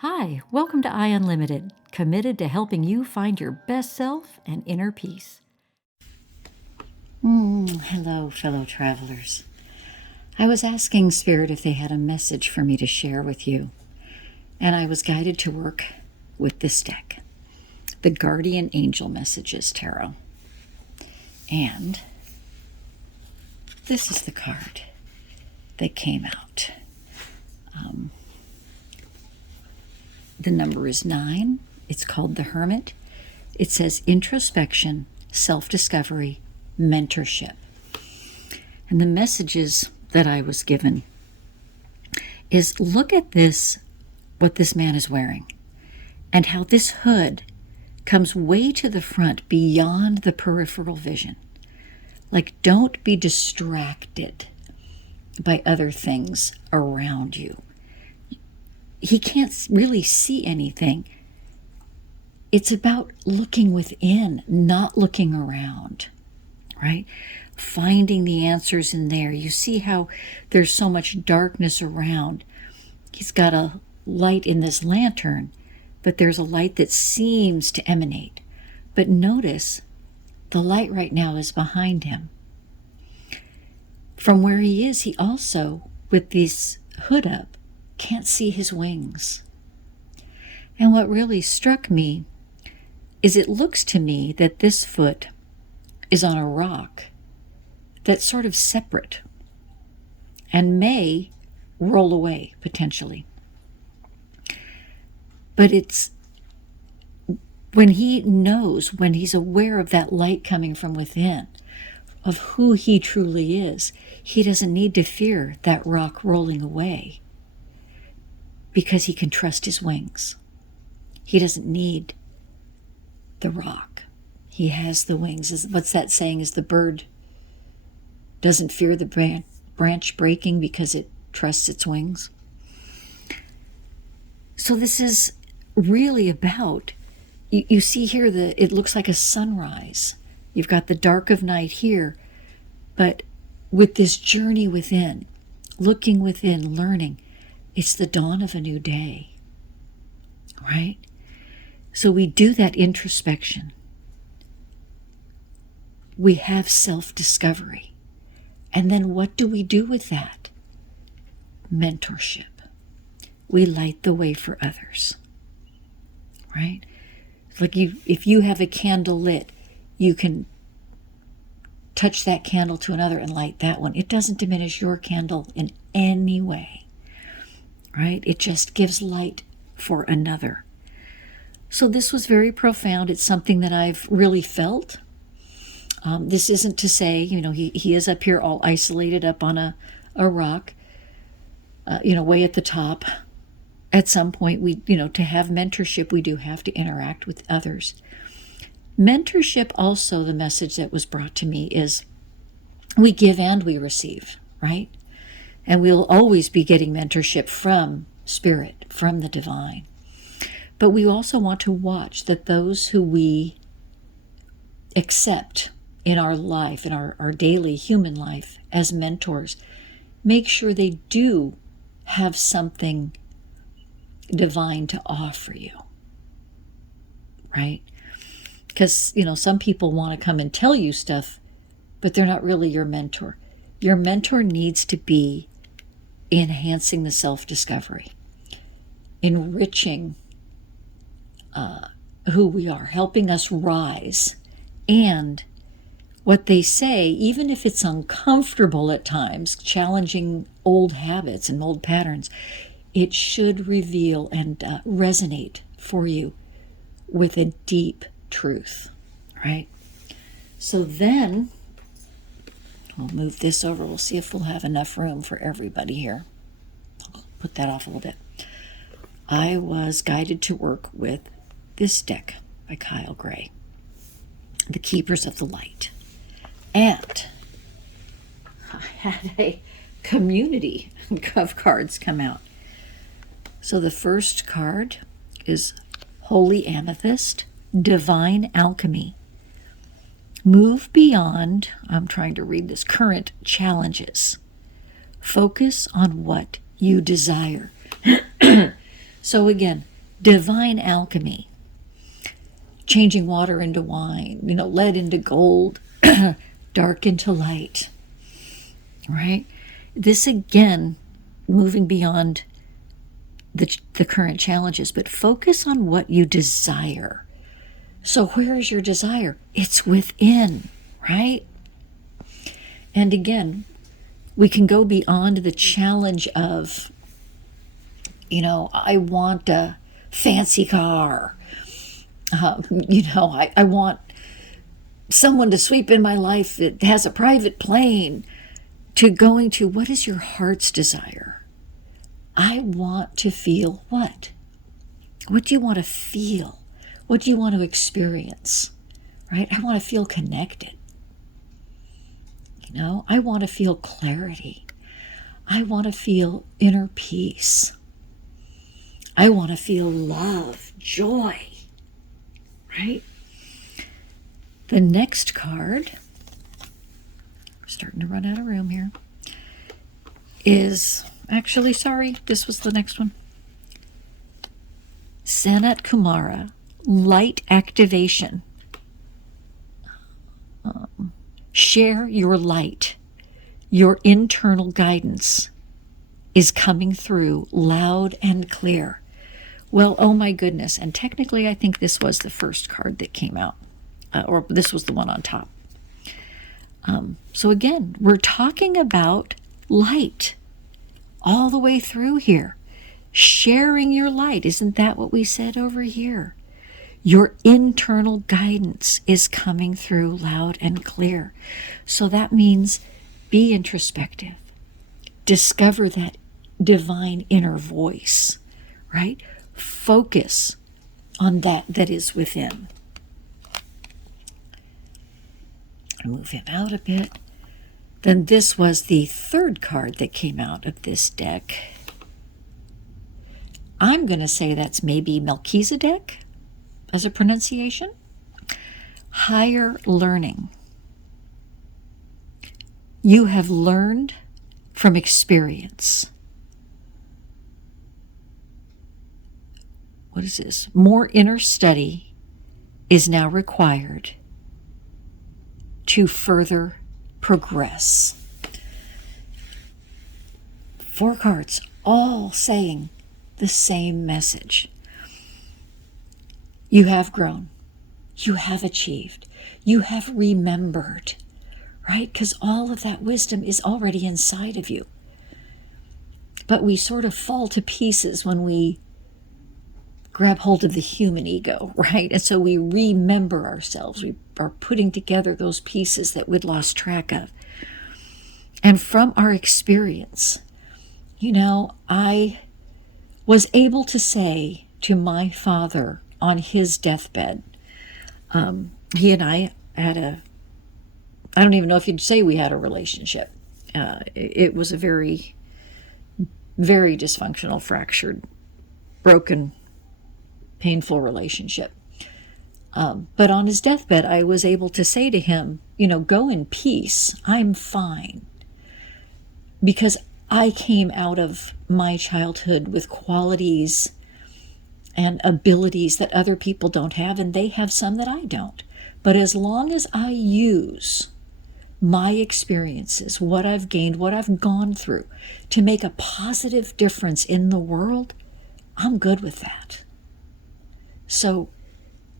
Hi, welcome to I Unlimited, committed to helping you find your best self and inner peace. Hello, fellow travelers. I was asking Spirit if they had a message for me to share with you, and I was guided to work with this deck, the Guardian Angel Messages Tarot. And this is the card that came out. The number is 9. It's called the Hermit. It says introspection, self-discovery, mentorship. And the messages that I was given is look at this, what this man is wearing, and how this hood comes way to the front beyond the peripheral vision. Like, don't be distracted by other things around you. He can't really see anything. It's about looking within, not looking around, right? Finding the answers in there. You see how there's so much darkness around. He's got a light in this lantern, but there's a light that seems to emanate. But notice the light right now is behind him. From where he is, he also, with this hood up, can't see his wings. And what really struck me is it looks to me that this foot is on a rock that's sort of separate and may roll away potentially. But it's when he knows, when he's aware of that light coming from within, of who he truly is, he doesn't need to fear that rock rolling away, because he can trust his wings. He doesn't need the rock. He has the wings. What's that saying? Is the bird doesn't fear the branch breaking because it trusts its wings? So this is really about, you see here, it looks like a sunrise. You've got the dark of night here, but with this journey within, looking within, learning, it's the dawn of a new day, right? So we do that introspection. We have self-discovery. And then what do we do with that? Mentorship. We light the way for others, right? Like if you have a candle lit, you can touch that candle to another and light that one. It doesn't diminish your candle in any way. Right? It just gives light for another. So this was very profound. It's something that I've really felt. This isn't to say, he is up here all isolated up on a rock, way at the top. At some point, to have mentorship, we do have to interact with others. Mentorship also, the message that was brought to me is we give and we receive, right? And we'll always be getting mentorship from Spirit, from the divine. But we also want to watch that those who we accept in our life, in our daily human life as mentors, make sure they do have something divine to offer you, right? Because, some people want to come and tell you stuff, but they're not really your mentor. Your mentor needs to be enhancing the self-discovery, enriching who we are, helping us rise. And what they say, even if it's uncomfortable at times, challenging old habits and old patterns, it should reveal and resonate for you with a deep truth, right? So then we'll move this over. We'll see if we'll have enough room for everybody here. I'll put that off a little bit. I was guided to work with this deck by Kyle Gray, The Keepers of the Light. And I had a community of cards come out. So the first card is Holy Amethyst, Divine Alchemy. Move beyond, I'm trying to read this, current challenges. Focus on what you desire. So again, divine alchemy, changing water into wine, lead into gold, dark into light, right? This again, moving beyond the current challenges, but focus on what you desire. So where is your desire? It's within, right? And again, we can go beyond the challenge of, I want a fancy car. I want someone to sweep in my life that has a private plane, to going to what is your heart's desire? I want to feel what? What do you want to feel? What do you want to experience? Right? I want to feel connected. I want to feel clarity. I want to feel inner peace. I want to feel love, joy. Right? The next card, we're starting to run out of room here, is actually, sorry, this was the next one. Sanat Kumara, light activation. Share your light. Your internal guidance is coming through loud and clear. Well, oh my goodness. And technically, I think this was the first card that came out, or this was the one on top. So again, we're talking about light all the way through here. Sharing your light. Isn't that what we said over here? Your internal guidance is coming through loud and clear. So that means be introspective. Discover that divine inner voice, right? Focus on that is within. I'll move him out a bit. Then this was the third card that came out of this deck. I'm going to say that's maybe Melchizedek as a pronunciation. Higher learning. You have learned from experience. What is this? More inner study is now required to further progress. 4 cards, all saying the same message. You have grown. You have achieved. You have remembered, right? Because all of that wisdom is already inside of you. But we sort of fall to pieces when we grab hold of the human ego, right? And so we remember ourselves. We are putting together those pieces that we'd lost track of. And from our experience, I was able to say to my father on his deathbed, he and I had I don't even know if you'd say we had a relationship. It was a very, very dysfunctional, fractured, broken, painful relationship. But on his deathbed, I was able to say to him, go in peace. I'm fine. Because I came out of my childhood with qualities and abilities that other people don't have, and they have some that I don't. But as long as I use my experiences, what I've gained, what I've gone through to make a positive difference in the world, I'm good with that. So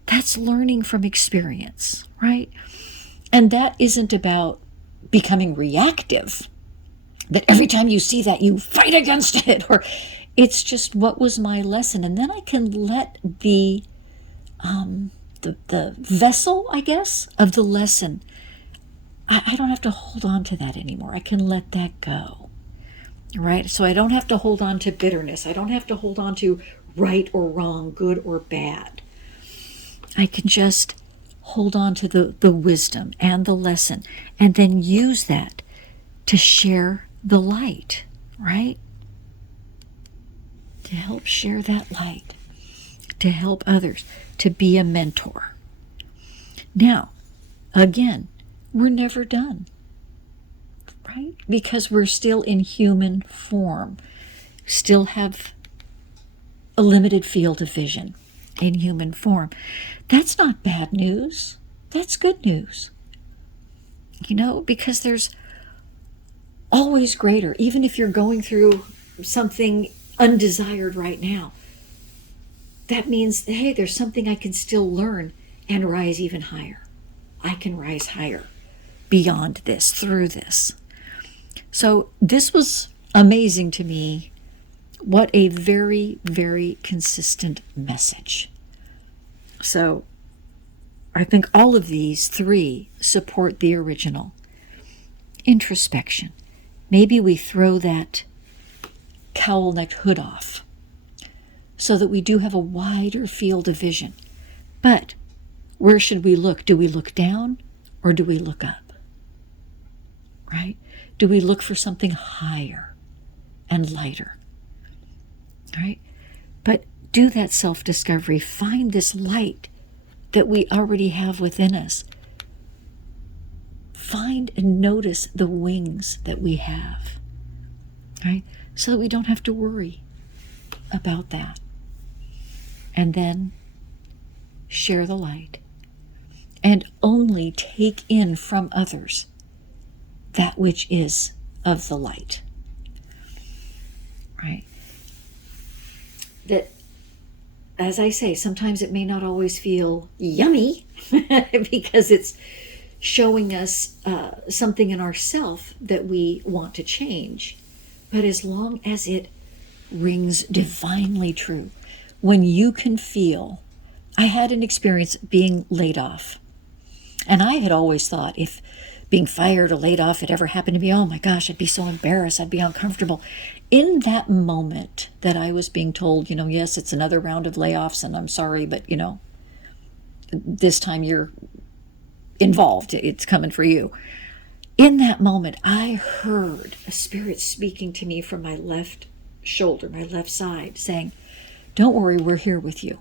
that's learning from experience, right? And that isn't about becoming reactive, that every time you see that you fight against it, or it's just what was my lesson. And then I can let the vessel, I guess, of the lesson, I don't have to hold on to that anymore. I can let that go, right? So I don't have to hold on to bitterness. I don't have to hold on to right or wrong, good or bad. I can just hold on to the wisdom and the lesson, and then use that to share the light, right? To help share that light, to help others, to be a mentor. Now, again, we're never done, right? Because we're still in human form, still have a limited field of vision in human form. That's not bad news. That's good news. Because there's always greater. Even if you're going through something undesired right now, that means, hey, there's something I can still learn and rise even higher. I can rise higher beyond this, through this. So this was amazing to me. What a very, very consistent message. So I think all of these three support the original. Introspection. Maybe we throw that cowl-necked hood off so that we do have a wider field of vision. But where should we look? Do we look down or do we look up? Right? Do we look for something higher and lighter? Right? But do that self-discovery. Find this light that we already have within us. Find and notice the wings that we have. Right? So that we don't have to worry about that. And then share the light. And only take in from others that which is of the light. Right? That, as I say, sometimes it may not always feel yummy because it's showing us something in ourself that we want to change. But as long as it rings divinely true, when you can feel, I had an experience being laid off. And I had always thought if being fired or laid off had ever happened to me, oh my gosh, I'd be so embarrassed, I'd be uncomfortable. In that moment that I was being told, yes, it's another round of layoffs and I'm sorry, but this time you're involved, it's coming for you. In that moment, I heard a spirit speaking to me from my left shoulder, my left side, saying, don't worry, we're here with you.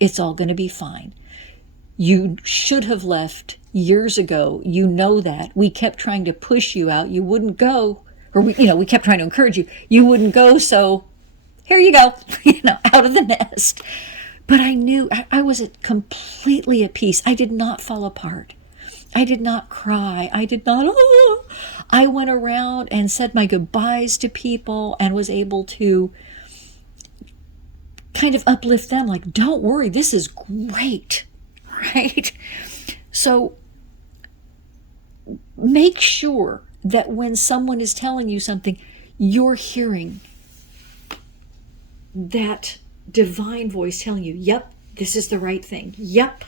It's all going to be fine. You should have left years ago. You know that. We kept trying to push you out. You wouldn't go. Or we kept trying to encourage you. You wouldn't go, so here you go, out of the nest. But I knew I was completely at peace. I did not fall apart. I did not cry. I did not, I went around and said my goodbyes to people and was able to kind of uplift them, like, don't worry, this is great, right? So make sure that when someone is telling you something, you're hearing that divine voice telling you, yep, this is the right thing. Yep.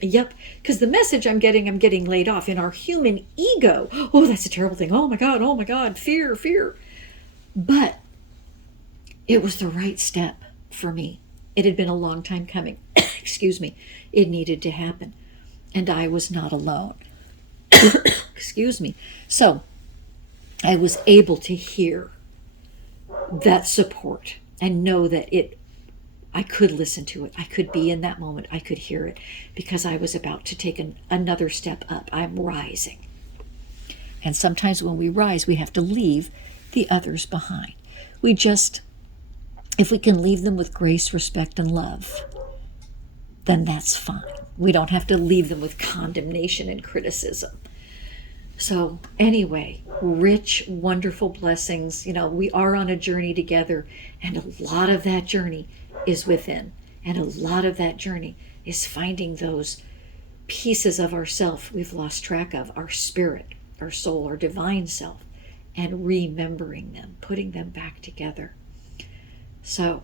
Because the message I'm getting laid off. In our human ego, oh, that's a terrible thing. Oh my God, fear. But it was the right step for me. It had been a long time coming. Excuse me. It needed to happen. And I was not alone. Excuse me. So I was able to hear that support and know that I could listen to it. I could be in that moment. I could hear it because I was about to take another step up. I'm rising. And sometimes when we rise, we have to leave the others behind. If we can leave them with grace, respect, and love, then that's fine. We don't have to leave them with condemnation and criticism. So anyway, rich, wonderful blessings. We are on a journey together, and a lot of that journey is within. And a lot of that journey is finding those pieces of ourself we've lost track of, our spirit, our soul, our divine self, and remembering them, putting them back together. So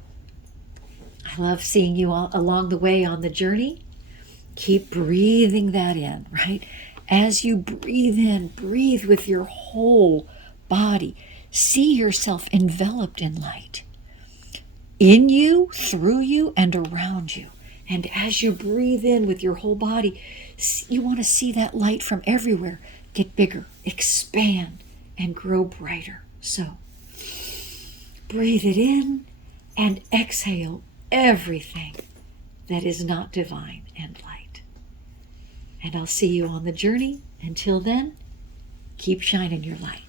I love seeing you all along the way on the journey. Keep breathing that in, right? As you breathe in, breathe with your whole body. See yourself enveloped in light. In you, through you, and around you. And as you breathe in with your whole body, you want to see that light from everywhere get bigger, expand, and grow brighter. So breathe it in and exhale everything that is not divine and light. And I'll see you on the journey. Until then, keep shining your light.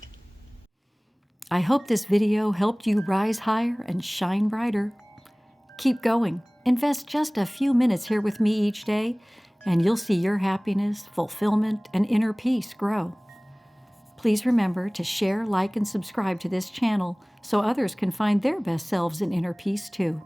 I hope this video helped you rise higher and shine brighter. Keep going. Invest just a few minutes here with me each day, and you'll see your happiness, fulfillment, and inner peace grow. Please remember to share, like, and subscribe to this channel so others can find their best selves in inner peace too.